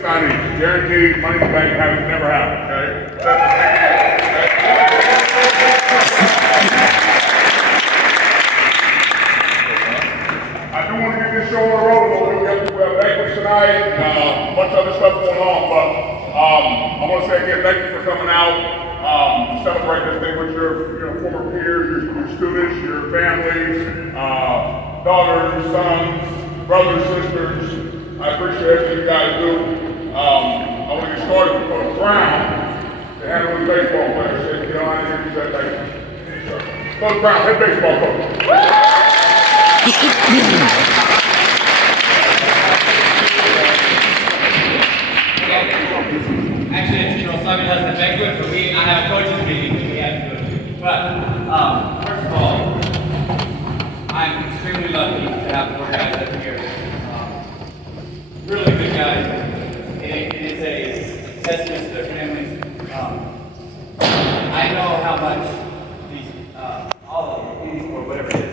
Guaranteed, money in the bank, have never happened, okay? I do want to get this show on the road. We have banquets tonight, a bunch of other stuff going on, but I want to say again, thank you for coming out, celebrate this thing with your former peers, your students, your families, daughters, sons, brothers, sisters. I appreciate everything you guys do. I want to get started with Coach Brown, the handle the baseball player. Said, get on here and said, thank you. Coach Brown, head baseball coach. Actually, Simon has the banquet, but I have a coaches meeting that we have to go to. But first of all, I'm extremely lucky to have four guys up here. Really good guys. It is a testament to their families. I know how much these, all of them, or whatever it is,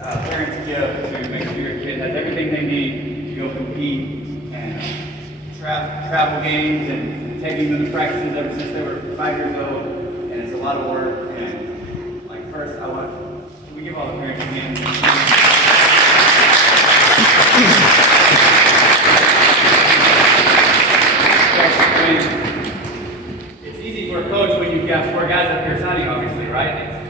parents give to make sure your kid has everything they need to go compete and travel games and taking them to practices ever since they were 5 years old. And it's a lot of work. And like first, can we give all the parents a hand? It's easy for a coach when you've got four guys up here signing, obviously, right?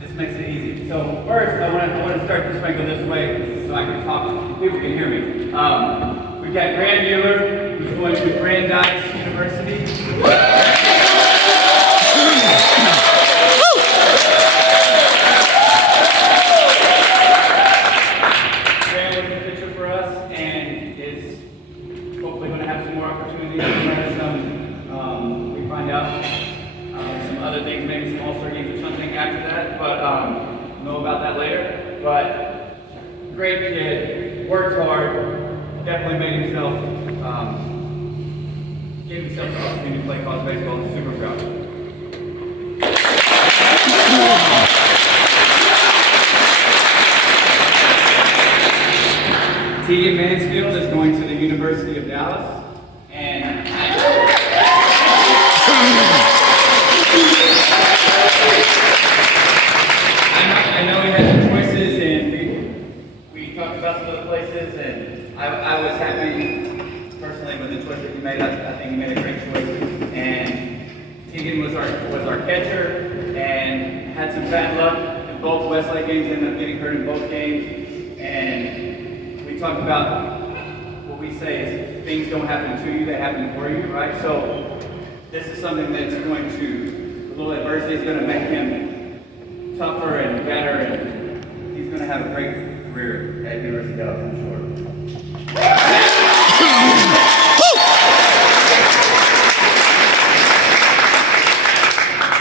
This makes it easy. So first, I want to start this go this way so I can talk. People can hear me. We've got Grant Mueller, who's going to Brandeis University. But great kid, worked hard, definitely made himself, gave himself an opportunity to play college baseball. I'm super proud. Tegan Mansfield is going to the University of Dallas, and I know he had some choices, and we talked about some other places, and I was happy personally with the choice that he made. I think he made a great choice. And Tegan was our catcher, and had some bad luck in both Westlake games. Ended up getting hurt in both games, and we talked about what we say is things don't happen to you; they happen for you, right? So this is something that's going to, a little adversity is going to make him tougher and better, and he's going to have a great career at University of Dallas, I'm sure.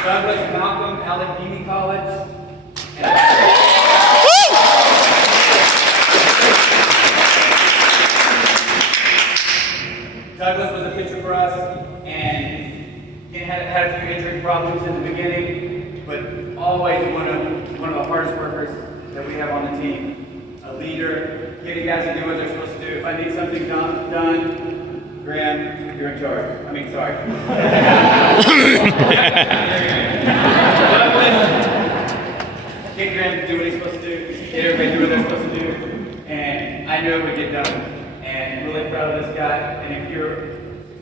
Douglas Malcolm, Allegheny College. Douglas was a pitcher for us, and he had a few injury problems in the beginning, but always one of the hardest workers that we have on the team. A leader, getting guys to do what they're supposed to do. If I need something done, Graham, you're in charge. I mean, sorry. Get Graham to do what he's supposed to do. Get everybody to do what they're supposed to do. And I knew it would get done. And I'm really proud of this guy. And if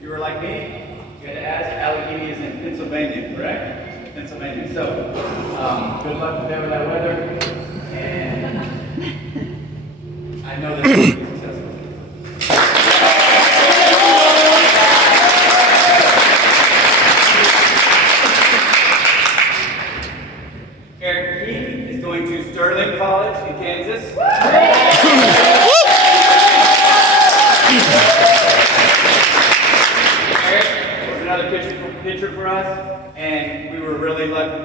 you were like me, you had to ask, Allegheny is in Pennsylvania, correct? Pennsylvania. So, good luck with that weather, and I know this will be successful. Eric Keith is going to Sterling College in Kansas. Eric was another pitcher for us, and we were really lucky.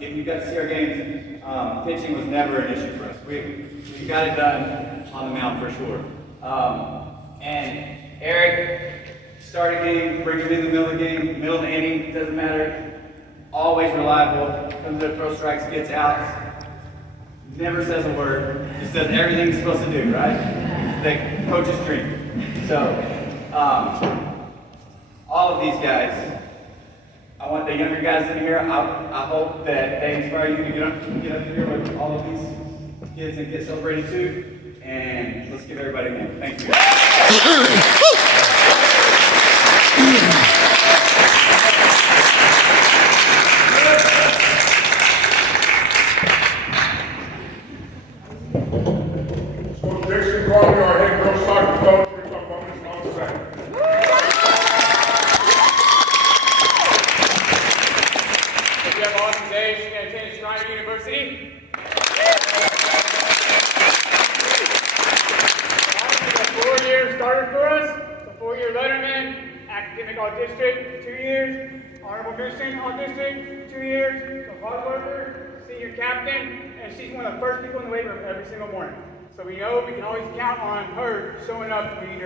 If you got to see our games, pitching was never an issue for us. We got it done on the mound for sure. And Eric started a game, bring him in the middle of the game, middle of the inning, doesn't matter. Always reliable, comes to throw strikes, gets outs, never says a word, just does everything he's supposed to do, right? The coach's dream. So, all of these guys. I want the younger guys in here. I hope that they inspire you to get up here with all of these kids and get celebrated too. And let's give everybody a hand. Thank you. So Dixon Carter, our head girls soccer coach, we're talking about this in a second. Hope you have an awesome day. She's going to attend Schreiner University. It's a 4-year starter for us. It's a 4-year letterman, academic all district, 2 years, honorable mention all district, 2 years, a hard worker, senior captain, and she's one of the first people in the weight room every single morning. So we know we can always count on her showing up when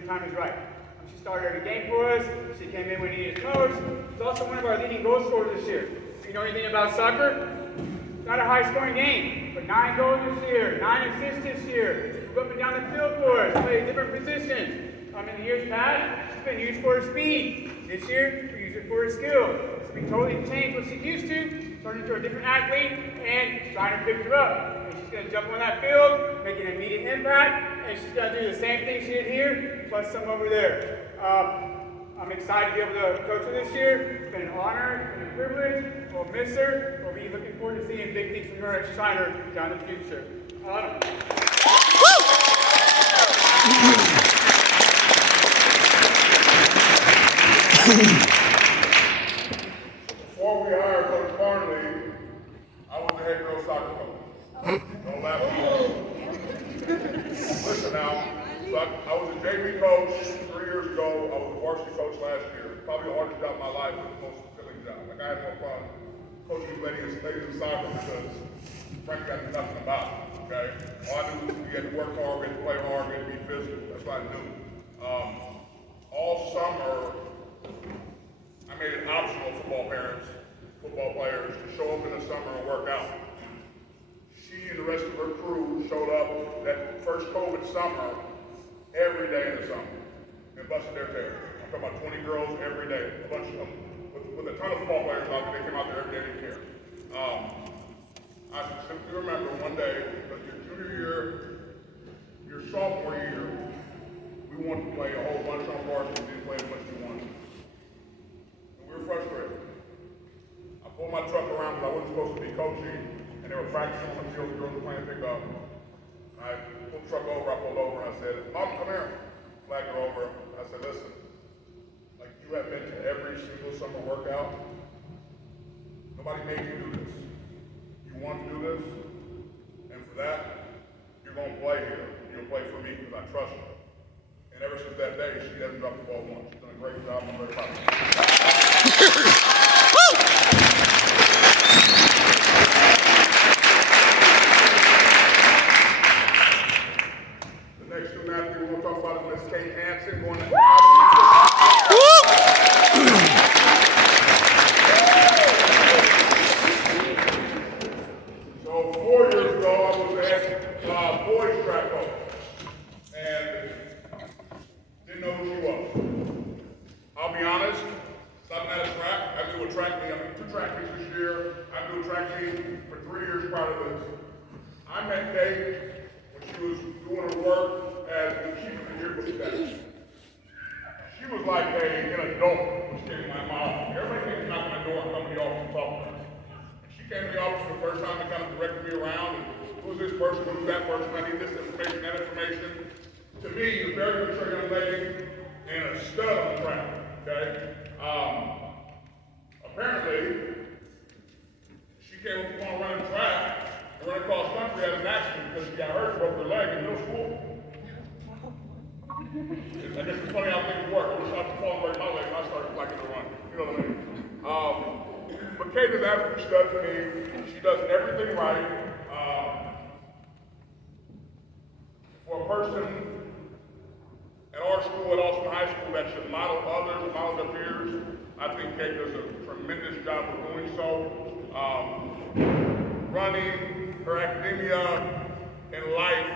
the time is right. She started every game for us. She came in when needed most. She's also one of our leading goal scorers this year. If you know anything about soccer, it's not a high-scoring game, but 9 goals this year, 9 assists this year. Moved up and down the field for us, played different positions. In the years past, she's been used for her speed. This year, we use her for her skill. So we totally changed what she's used to, turned into a different athlete, and trying to pick her up. And she's going to jump on that field, make an immediate impact, and she's going to do the same thing she did here, plus some over there. I'm excited to be able to coach her this year. It's been an honor and a privilege. We'll miss her. We'll be looking forward to seeing big things from her at Schreiner down in the future. Before we hired Coach Barnley, I was the head girls soccer coach. Don't laugh at me. Listen now, so I was a JV coach 3 years ago. I was a varsity coach last year. Probably the hardest job of my life, but the most fulfilling job. Like I had more fun coaching ladies in soccer because frankly I knew nothing about it. Okay? All I knew was we had to work hard, we had to play hard, we had to be physical. That's what I knew. All summer, I made it optional for football players, to show up in the summer and work out. She and the rest of her crew showed up that first COVID summer every day in the summer and busted their tail. I'm talking about 20 girls every day, a bunch of them with a ton of football players out there. They came out there every day to care. I simply remember one day, because your junior year, your sophomore year, we wanted to play a whole bunch on varsity, didn't play as much as we wanted. And we were frustrated. I pulled my truck around because I wasn't supposed to be coaching, and they were practicing on the field, the girls were playing pickup. I pulled the truck over, I pulled over, and I said, Mom, come here. Flagged her over. I said, listen, like you have been to every single summer workout. Nobody made you do this. You want to do this, and for that, you're going to play here. You'll play for me because I trust you. And ever since that day, she hasn't dropped the ball once. She's done a great job. I'm very proud of her. The next student athlete we're going to talk about is Miss Kate Hansen going to So 4 years ago, I was the head boys track coach. And didn't know who she was. I'll be honest, stopping at a track, I do a track meet. I'm in 2 track meets this year. I do a track meet for 3 years prior to this. I met Kate when she was doing her work as the chief of the yearbook staff. She was like an adult when she came to my office. Everybody came to knock on my door and come to the office and talk to us. She came to the office for the first time and kind of directed me around. And who's this person? Who's that person? I need this information, that information. To me, a very mature young lady and a stud on the track. Okay. Apparently, she came upon running track and running across country as an accident because she got hurt, broke her leg in middle school. I guess it's funny how things work. I was out to fall and break my leg and I started liking to run. You know what I mean? But Kate is absolutely stud to me. She does everything right. For a person at our school, at Austin High School, that should model others, model their peers, I think Kate does a tremendous job of doing so. Running, her academia, and life,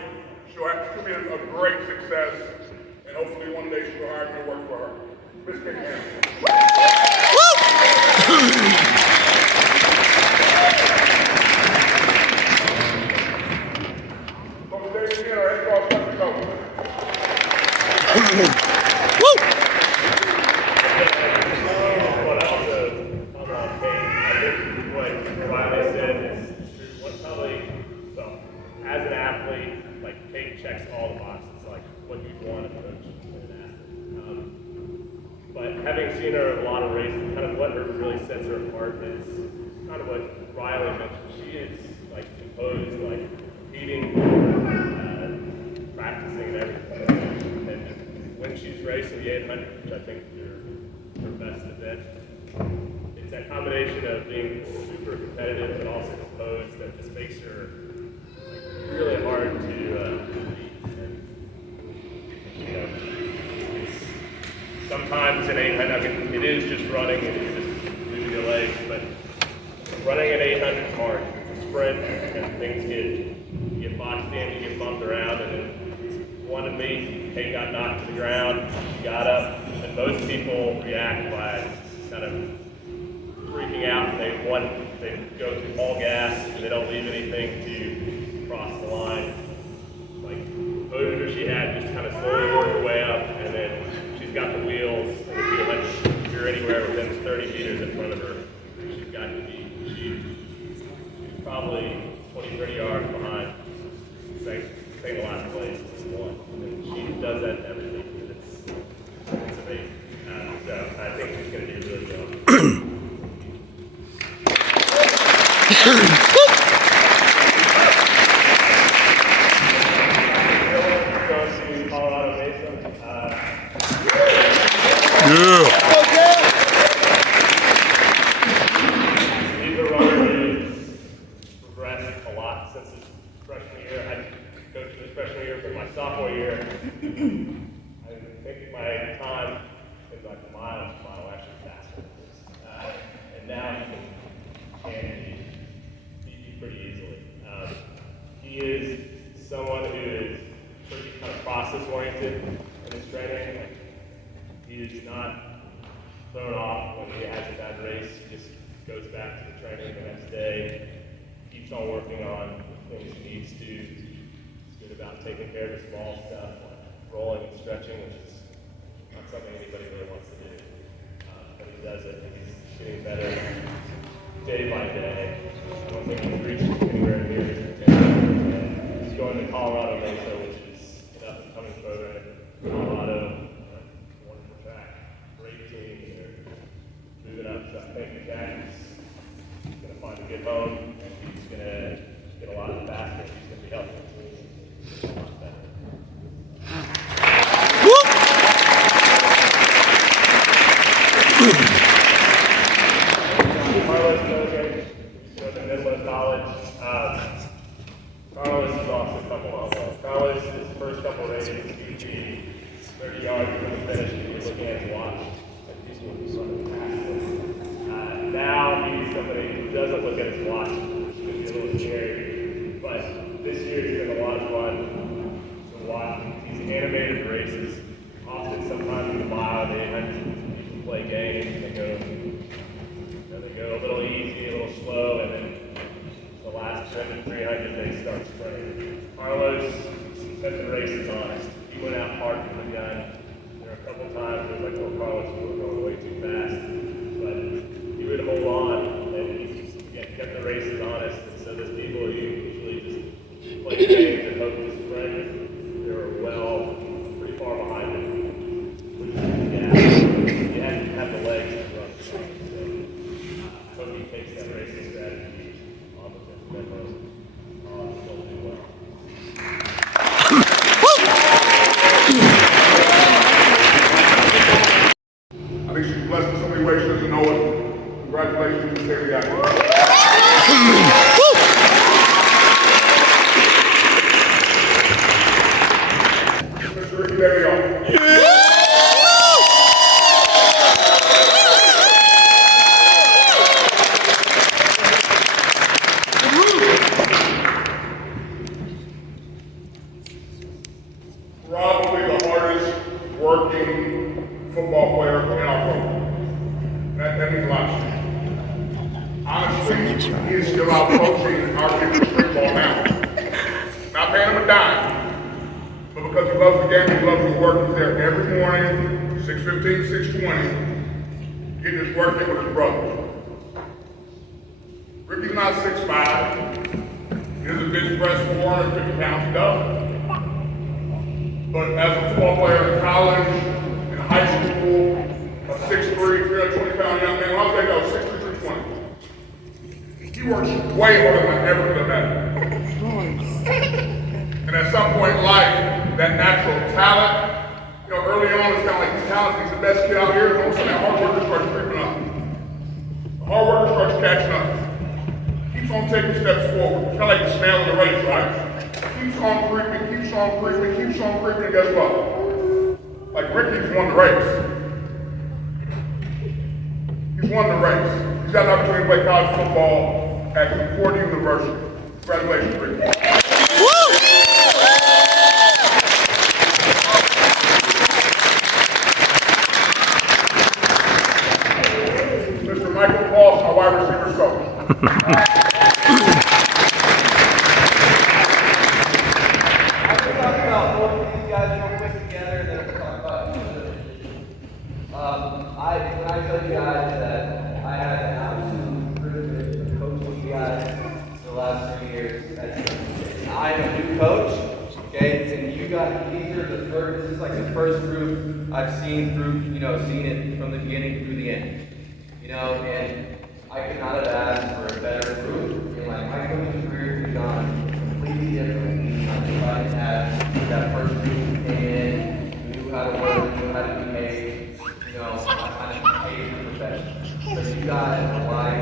she'll be a great success, and hopefully one day she'll hire me to work for her. Miss Katie Hamilton. So today again, our head coach, Dr. Coach. What also I'm on page, I think what Riley said is what probably, well, as an athlete, like Kate checks all the boxes, like what you want as a coach and an athlete. But having seen her in a lot of races, kind of what her really sets her apart is kind of what Riley mentioned. She is like composed, like competing, practicing and everything. And when she's racing the 800, which I think is her best event, it's that combination of being super competitive but also composed that just makes her like, really hard to beat. And, you know, it's, sometimes in 800, I mean, it is just running and you just lose your legs, but running at 800 is hard. It's a sprint and things you get boxed in, you get bumped around, and then one of me, Kate got knocked to the ground, she got up, and most people react by kind of freaking out. They go through all gas, and they don't leave anything to cross the line. Like, Moser, she had just kind of slowly work her way up, and then she's got the wheels, and if you're anywhere within 30 meters in front of her, she's got to be, she's probably 20, 30 yards behind. Saying the last place is one. And she does that in everything. It's amazing. So I think she's going to do really well. Going to Colorado Mesa. He's a runner who's progressed a lot since his freshman year. I coached his freshman year, but my sophomore year, I think my time is like a mile actually faster. And now he can beat you pretty easily. He is someone who is pretty kind of process oriented in his training. Like, he is not thrown off when he has a bad race. He just goes back to the training the next day, keeps on working on the things he needs to. He's good about taking care of the small stuff, like rolling and stretching, which is not something anybody really wants to do. But he does it, and he's getting better day by day. I don't think he's reached anywhere near his potential. He's going to Colorado Mesa, which is an up-and-coming program. Colorado, wonderful track, great team. They're moving up, so I think the guy is going to find a good home, and he's going to get a lot of faster. He's going to be helping the team a lot better. Carlos Milligan, goes to Midland College. Carlos has also come a long way. Carlos, his first couple races, he'd be 30 yards from the finish, and he was looking at his watch. Like, these will be running fast. Now he's somebody who doesn't look at his watch, which can be a little scary. But this year he's been a lot of fun to watch. These animated races, often sometimes in the mile, they play games. They go a little easy, a little slow, and then the last 200, 300 they start sprinting. Carlos set the races honest. He went out hard from the gun. There were a couple times where it was like, oh, Carlos, we're going way too fast. But he would hold on, and he kept the races honest. And so there's people who usually just play games and hope to sprint. They were pretty far behind him. Which is, yeah, you have to have the legs to run. So, hope he takes that racing strategy on the fifth demo. He'll do well. I think she's blessed in so many ways she doesn't know it. Congratulations, Miss Haley Atkins. Mr. Ricky DeLeon. believe he is still out coaching our kids in spring ball now. Not paying him a dime, but because he loves the game, he loves the work. He's there every morning, 6:15, 6:20, getting his work in with his brother. Ricky's not 6'5". He doesn't bench press 450 pounds, he does. But as a football player in college, in high school, a 6'3", 320-pound young man, when I was there, I was 6'3", 320. He works way harder than I ever could have imagined. And at some point in life, that natural talent, early on it's kind of like he's talented, he's the best kid out here, and all of a sudden that hard worker starts creeping up. The hard worker starts catching up. Keeps on taking steps forward. Kind of like the snail in the race, right? Keeps on creeping, keeps on creeping, keeps on creeping, and guess what? Like Ricky's won the race. He's won the race. He's got an opportunity to play college football at Concordia University. Congratulations, Ricky. Mr. Michael Paulson, our wide receiver coach. When I tell you guys that I had an absolute privilege of coaching you guys for the last 3 years, I am a new coach, okay? And you guys, this is like the first group I've seen through, seen it from the beginning through the end. And I could not have asked for a better group. And like my coaching career has gone completely different. I didn't have that first group who came in, who knew how to work, knew how to behave. But you guys are like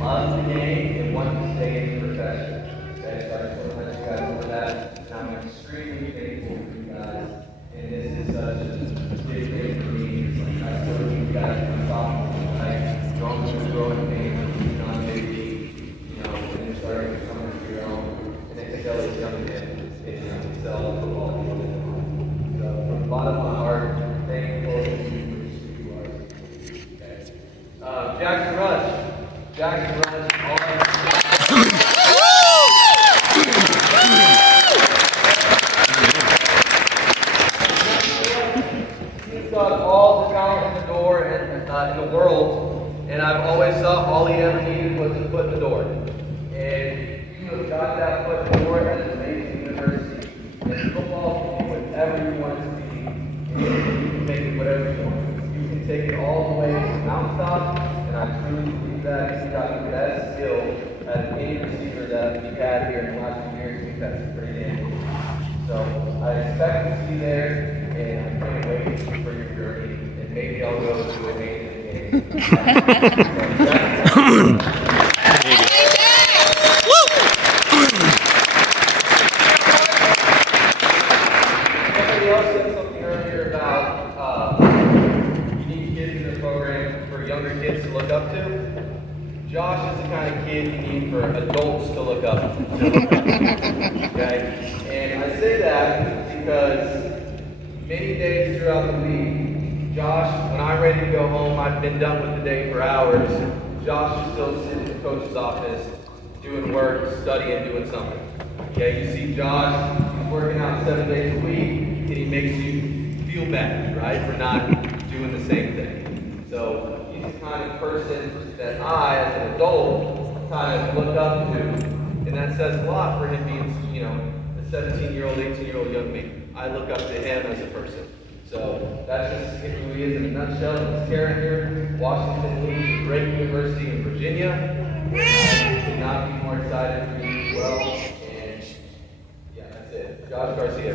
love the game and want to stay in the profession. Okay, so I just want to let you guys know that. And I'm extremely thankful for you guys. And this is such a big thing for me. It's like I told you guys when I talked to you, like strong to growing pain, on maybe, when you're starting to come into your own. And they tell us young men, it's sell football. So from the bottom of my heart, thankful that you. Jackson Rush. Jackson Rush. He's got all the talent in the door and in the world, and I've always thought all he ever needed was a foot in the door. And you have got that foot in the door at an amazing university. And football can be whatever you want it to be, and you can make it whatever you want. You can take it all the way to the mountaintop. I truly believe that he's got the best skill out of any receiver that we've had here in the last 2 years. I think that's pretty damn good. So I expect to see you there, and I can't wait for your journey. And maybe I'll go to a game. Somebody else said something earlier about you need kids in the program for younger kids to look up to. Josh is the kind of kid you need for adults to look up to. Okay? And I say that because many days throughout the week, Josh, when I'm ready to go home, I've been done with the day for hours. Josh is still sitting in the coach's office, doing work, studying, doing something. Okay? You see Josh, he's working out 7 days a week, and he makes you feel bad, right, for not doing the same thing. So he's the kind of person that I, as an adult, kind of look up to, and that says a lot for him being, a 17-year-old, 18-year-old young man. I look up to him as a person. So that's just who he is in a nutshell. His character. Washington Lee, a great university in Virginia. I could not be more excited for you as well. And yeah, that's it. Josh Garcia.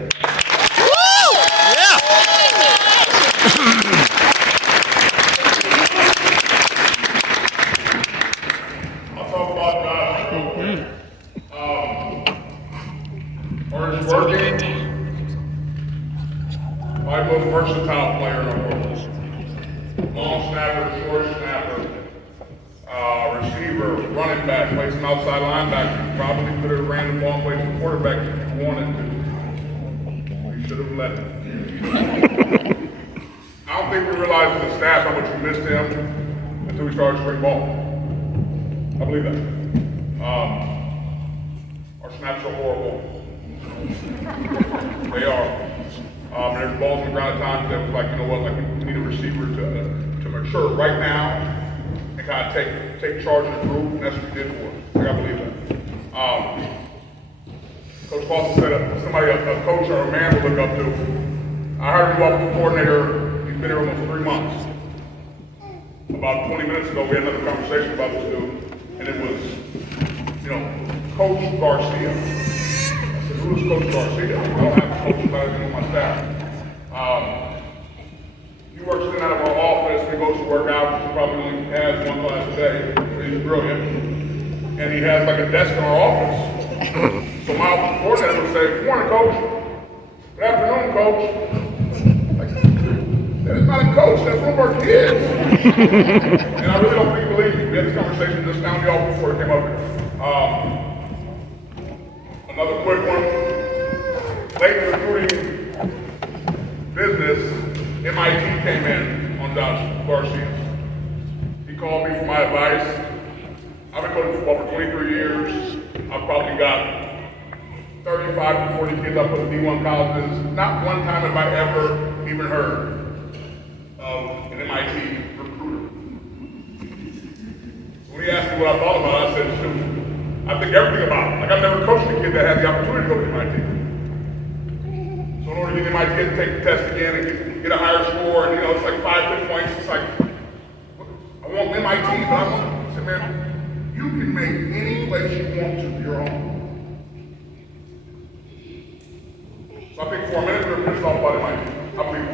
Orange working, my most versatile player in the world. Long snapper, short snapper, receiver, running back, plays some outside linebacker. Probably could have ran the ball and played some quarterback if he wanted to. We should have let him. I don't think we realized as a staff how much we missed him until we started spring ball. I believe that. Our snaps are horrible. They are. There's balls on the ground at times that was like, you know what, like we need a receiver to mature right now and kind of take charge of the group, and that's what he did for us. Like, I believe that. Coach Boston said somebody, a coach or a man to look up to. I hired a new offensive coordinator. He's been here almost 3 months. About 20 minutes ago, we had another conversation about this dude, and it was, you know, Coach Garcia. I said, who's Coach Garcia? I don't have a coach about it on my staff. He works in and out of our office. He goes to work out. He probably only has 1 class a day. He's brilliant. And he has like a desk in our office. So my offensive coordinator would say, good morning, Coach. Good afternoon, Coach. Like, that is not a coach, that's one of our kids. And I really don't think he believed me. We had this conversation just down the hall before it came up here. Another quick one. Late in the recruiting business, MIT came in on Josh Garcia. He called me for my advice. I've been coaching football for 23 years. I've probably got 35 to 40 kids I put in D1 colleges. Not one time have I ever even heard of an MIT recruiter. When he asked me what I thought about it, I said, shoot, I think everything about it. Like, I've never coached a kid that had the opportunity to go to MIT. So in order to get MIT, you have to take the test again and get a higher score, and you know, it's like 5 10 points. It's like, I want MIT, but I said, man, you can make any place you want to your own. So I think for a minute, we're pissed off about MIT. I believe it.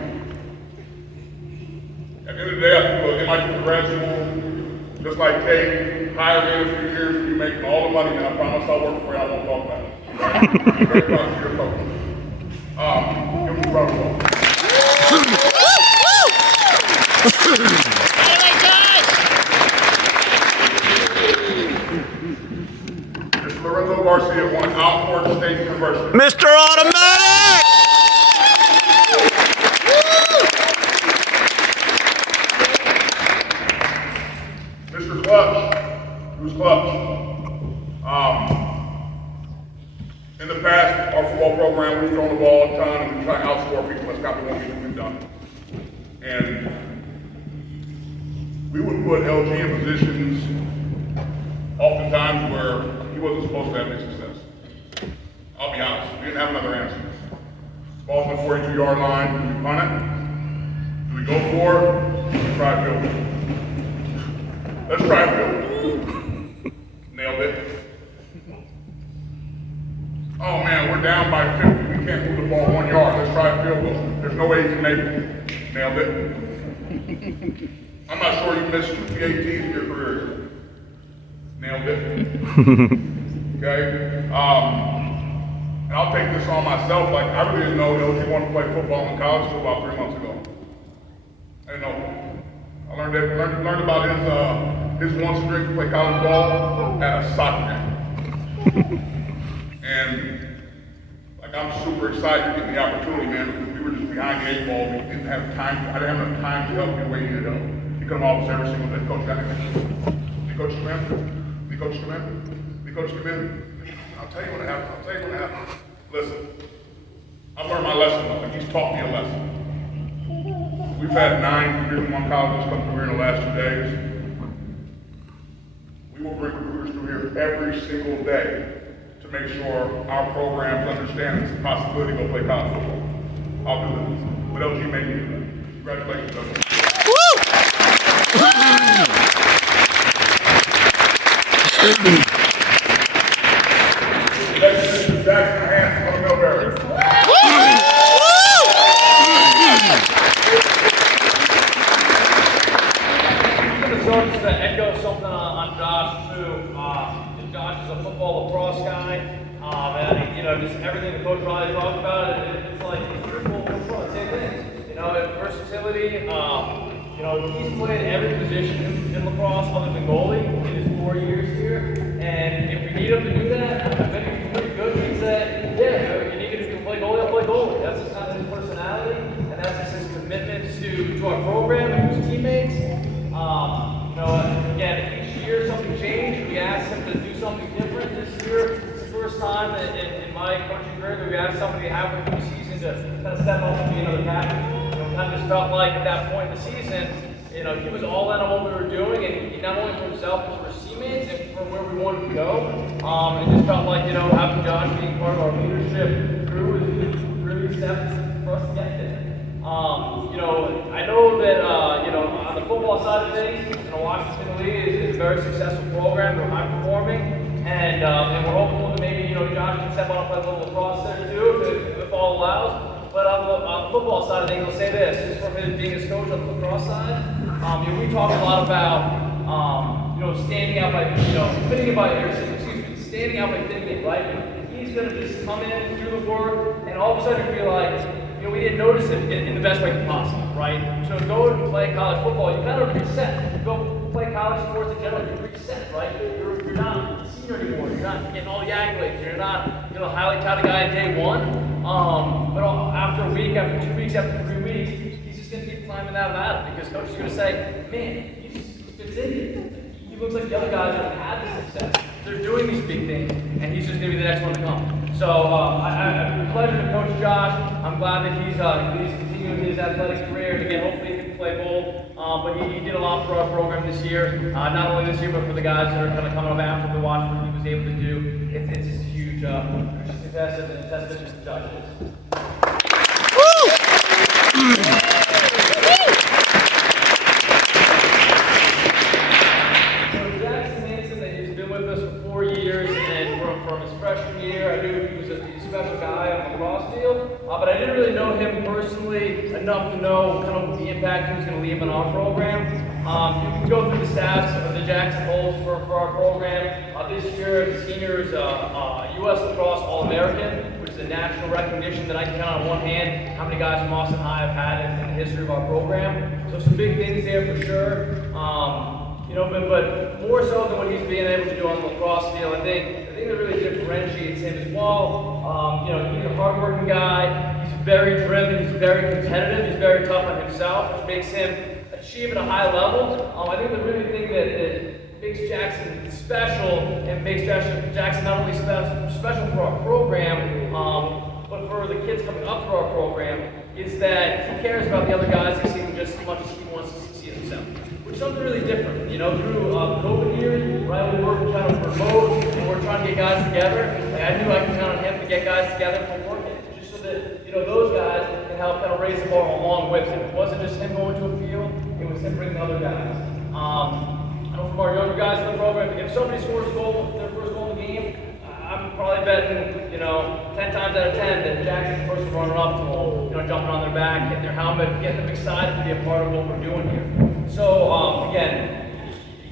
At the end of the day, I think MIT is a grad school, just like Kate, hire me in a few years, you'll be making all the money, and I promise I'll work for you, I won't talk about it. Very proud of your coach. Give him a round of applause. Mr. Lorenzo Garcia won Alford State University. Mr. Automatic! Mr. Clutch, who's Clutch? In the past, our football program, we've thrown the ball a ton and we try to outscore people. That's kind of one thing we've done. And we would put LG in positions oftentimes where he wasn't supposed to have any success. I'll be honest, we didn't have another answer. Ball's on the 42-yard line, do we punt it? Do we go for it? Do we try to field it? Let's try to field it. Nailed it. Oh man, we're down by 50. We can't move the ball 1 yard. Let's try a field goal. There's no way you can make it. Nailed it. I'm not sure you missed 2 PATs in your career. Nailed it. Okay? And I'll take this on myself. Like, I really didn't know LG wanted to play football in college until about 3 months ago. I didn't know. I learned about his wants to drink to play college ball at a soccer game. And like, I'm super excited to get the opportunity, man, because we were just behind the 8 ball. We didn't have time. I didn't have enough time to help you the way you needed help. You come off every single day. Coach, got anything? The coach come in? The coach come in? The coach come in? I'll tell you what happened. I'll tell you what happened. Listen, I've learned my lesson. Like, he's taught me a lesson. We've had 9 Division I colleges come through here in the last 2 days. We will bring recruiters through here every single day to make sure our programs understand it's a possibility to go play college football. I'll do that. But LG made me do that. Congratulations, LG. Next is Jackson Hanson from Millbury. So just to echo something on Josh too. Josh is a football lacrosse guy, and you know, just everything that Coach Riley talked about. It's like it's triple lacrosse, same thing. You know, versatility. You know, he's played every position in lacrosse other than goalie in his 4 years here. And if we need him to do that, I think he's pretty good. He said, yeah, you need to play goalie, I'll play goalie. That's just kind of his personality, and that's just his commitment to our program and to his teammates. You know, again, each year something changed. We my coaching career that we had somebody halfway through the season to kind of step up and be another captain. You know, kind of just felt like at that point in the season, you know, he was all in on what we were doing, and he not only for himself, but for his teammates and for where we wanted to go. It just felt like, you know, having Josh being part of our leadership crew is really steps for us to get there. You know, I know that, you know, on the football side of things, you know, Washington Lee is a very successful program. They're high performing, and we're hopeful that maybe, you know, Josh can step on up a little lacrosse there too, if all allows. But on the football side of things, I'll say this, just from his being his coach on the lacrosse side, you know, we talk a lot about, you know, standing out by, you know, fitting it by, standing out by fitting it, right? He's going to just come in, do the work, and all of a sudden feel like, you know, we didn't notice it in the best way possible, right? So go and play college football, you kind of reset. You go play college sports in general, you reset, right? You're not a senior anymore. You're not getting all the accolades. You're not, you know, highly touted guy in day one. But after a week, after 2 weeks, after 3 weeks, he's just going to keep climbing that ladder because coach is going to say, man, he fits in here. He looks like the other guys that have had this success. They're doing these big things, and he's just going to be the next one to come. So it's a pleasure to coach Josh. I'm glad that he's continuing his athletic career, and again, hopefully he can play both. But he did a lot for our program this year, not only this year, but for the guys that are kind of coming up after the watch what he was able to do. It's just a huge success and a testament to Josh. From his freshman year, I knew he was a special guy on the lacrosse field, but I didn't really know him personally enough to know kind of the impact he was going to leave on our program. You can go through the stats of the Jackson Holes for our program. This year, the senior is U.S. Lacrosse All-American, which is a national recognition that I can count on one hand how many guys from Austin High have had in the history of our program. So some big things there for sure. You know, but more so than what he's being able to do on the lacrosse field, I think that really differentiates him as well. You know, he's a hardworking guy. He's very driven. He's very competitive. He's very tough on himself, which makes him achieve at a high level. I think the really thing that makes Jackson special and makes Jackson not only special for our program, but for the kids coming up through our program, is that he cares about the other guys that see him just as much as he wants to succeed himself. Which is something really different, you know, through COVID years, right, we worked kind of remote, and we're trying to get guys together, and I knew I could count on him to get guys together for working, just so that, you know, those guys can help kind of raise the bar along with him. It wasn't just him going to a field, it was him bringing other guys. I know from our younger guys in the program, if somebody scores a goal, their first goal in the game, I'm probably betting, you know, 10 times out of 10 that Jackson's the person running up to them, you know, jumping on their back, hitting their helmet, getting them excited to be a part of what we're doing here. So, again,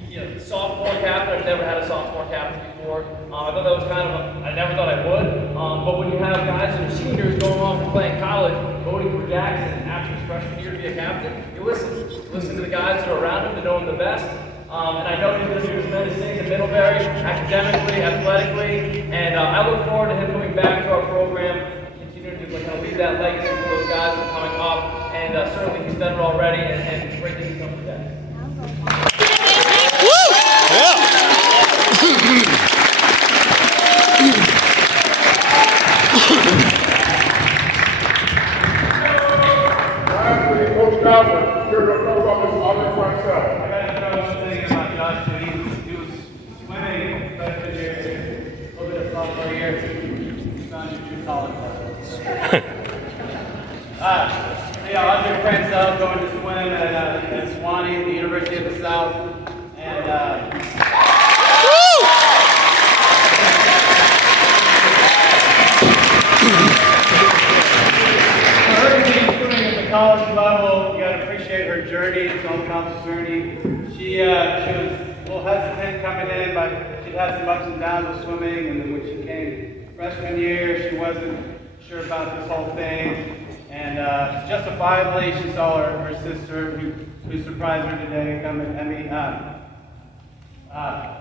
you know, sophomore captain, I've never had a sophomore captain before. I thought that was kind of, I never thought I would. But when you have guys that are seniors going off and playing college, voting for Jackson after his freshman year to be a captain, you listen to the guys that are around him that know him the best. And I know he's going to do tremendous things at Middlebury, academically, athletically, and I look forward to him coming back to our program, continuing to kind of leave that legacy for those guys that are coming up, and certainly he's done it already, and great things come from that. Lastly, Coach Calvin, here to talk about this other front cell. I gotta throw one thing about Josh too. He was swimming freshman year, a little bit of sophomore year. He's found your true college level. Yeah, I was your friend Sal going to swim at Sewanee, the University of the South, and college level, you gotta appreciate her journey. It's all about journey. She was a little hesitant coming in, but she'd had some ups and downs with swimming, and then when she came freshman year, she wasn't sure about this whole thing, and justifiably, she saw her sister, who surprised her today, come and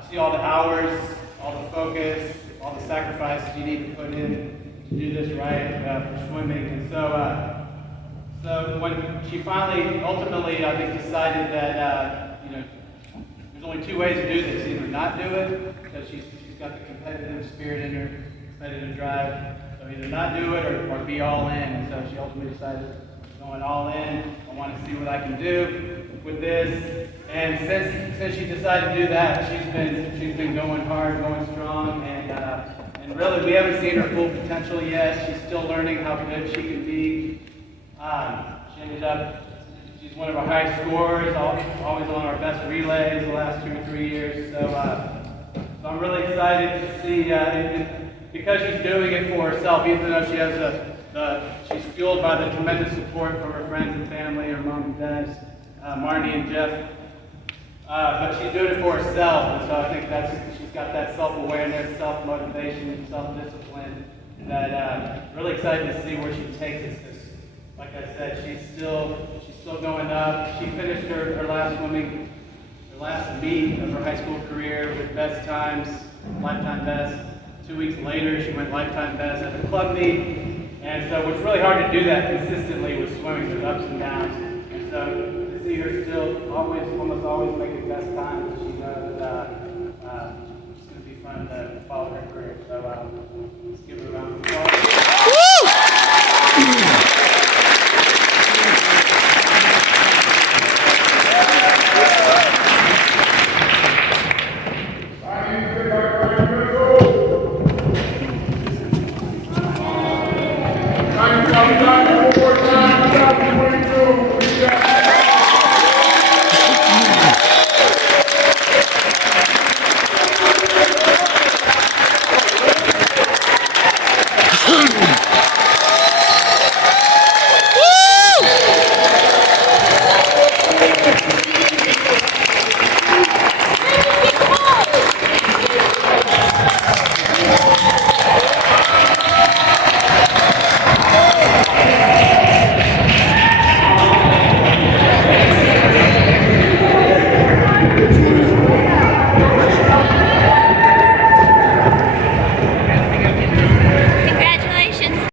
see all the hours, all the focus, all the sacrifices you need to put in to do this right for swimming, and so when she finally, ultimately, I think, decided that, you know, there's only two ways to do this, either not do it, because she's got the competitive spirit in her, competitive drive, So either not do it or be all in. And so she ultimately decided going all in. I want to see what I can do with this. And since she decided to do that, she's been going hard, going strong, and really we haven't seen her full potential yet. She's still learning how good she can be. She ended up, she's one of our high scorers, always on our best relays the last 2 or 3 years. So I'm really excited to see, and because she's doing it for herself, even though she has she's fueled by the tremendous support from her friends and family, her mom and dad, Marnie and Jeff. But she's doing it for herself, and so I think she's got that self-awareness, self-motivation, and self-discipline that really excited to see where she takes us. Like I said, she's still going up. She finished her last meet of her high school career with best times, lifetime best. 2 weeks later, she went lifetime best at the club meet. And so it's really hard to do that consistently with swimming. There's ups and downs. And so to see her still almost always making best times, she knows it's going to be fun to follow her career. So let's give her a round of applause. I need to say,